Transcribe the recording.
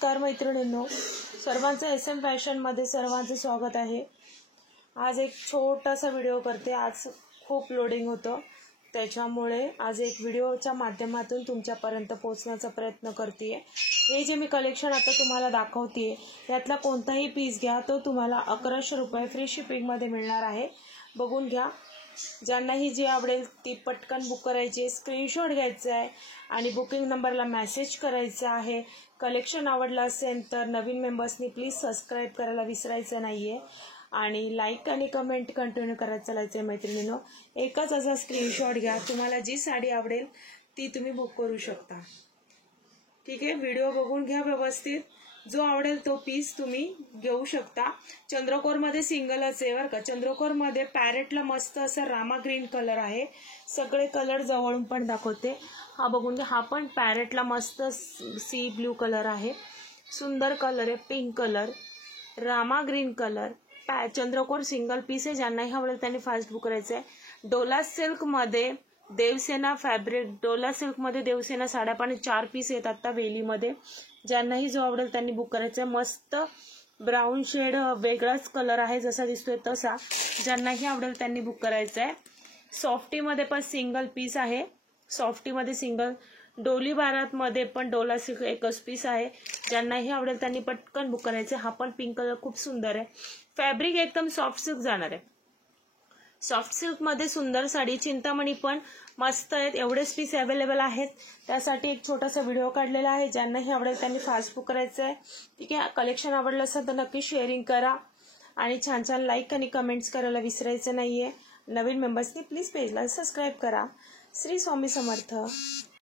नमस्कार मैत्रिणींनो, सर्वांचं SM फॅशनमध्ये सर्वांचं स्वागत आहे। आज एक छोटासा व्हिडिओ करते। आज खूप लोडिंग होतं, त्याच्यामुळे आज एक व्हिडिओच्या माध्यमातून तुमच्यापर्यंत पोहोचण्याचा प्रयत्न करते। हे जे मी कलेक्शन आता तुम्हाला दाखवते यातला कोणताही पीस घ्या तो तुम्हाला 1100 रुपये फ्री शिपिंगमध्ये मिळणार आहे। बघून घ्या। ज्यांनाही जे आवडेल ती पटकन बुक करायची, स्क्रीनशॉट घ्यायचा आहे आणि बुकिंग नंबरला मेसेज करायचा आहे। कलेक्शन आवडलं असेल तर नवीन मेंबर्सनी प्लीज सबस्क्राइब करायला विसरायचं नाहीये आणि लाईक आणि कमेंट कंटिन्यू करायला चालायचं मैत्रिणींनो। एकच असा स्क्रीनशॉट घ्या, तुम्हाला जी साडी आवडेल ती तुम्ही बुक करू शकता। ठीक आहे, व्हिडिओ बघून घ्या व्यवस्थित। जो आवडेल तो पीस तुम्ही घेऊ शकता। चंद्रकोरमध्ये सिंगलच आहे बरं का। चंद्रकोरमध्ये पॅरेटला मस्त असा रामा ग्रीन कलर आहे। सगळे कलर जवळून पण दाखवते। हा बघून घ्या, हा पण पॅरेटला मस्त सी ब्लू कलर आहे। सुंदर कलर आहे, पिंक कलर, रामा ग्रीन कलर। चंद्रकोर सिंगल पीस आहे, ज्यांनाही आवडेल त्यांनी फास्ट बुक करायचं आहे। डोला सिल्कमध्ये देवसेना फॅब्रिक, डोला सिल्कमध्ये देवसेना साड्या पण 4 पीस आहेत आता वेलीमध्ये। ज्यांनाही जो आवडेल त्यांनी बुक करायचं आहे। मस्त ब्राऊन शेड, वेगळाच कलर आहे जसा दिसतोय तसा। ज्यांनाही आवडेल त्यांनी बुक करायचं आहे। सॉफ्टीमध्ये पण सिंगल पीस आहे, सॉफ्टीमध्ये सिंगल। डोली बारातमध्ये पण डोला सिल्क एकच पीस आहे। ज्यांनाही आवडेल त्यांनी पटकन बुक करायचं आहे। हा पण पिंक कलर खूप सुंदर आहे। फॅब्रिक एकदम सॉफ्ट सिल्क जाणार आहे। सॉफ्ट सिल्कमध्ये सुंदर साडी, चिंतामणी पण मस्त आहेत। एवढेच पीस अवेलेबल आहेत, त्यासाठी एक छोटासा व्हिडिओ काढलेला आहे। ज्यांनाही आवडेल त्यांनी फास्ट बुक करायचं आहे। ठीक आहे, कलेक्शन आवडलं असेल तर नक्की शेअरिंग करा आणि छान छान लाईक आणि कमेंट्स करायला विसरायचं नाहीये। नवीन मेंबर्सनी प्लीज पेजला सबस्क्राइब करा। श्री स्वामी समर्थ।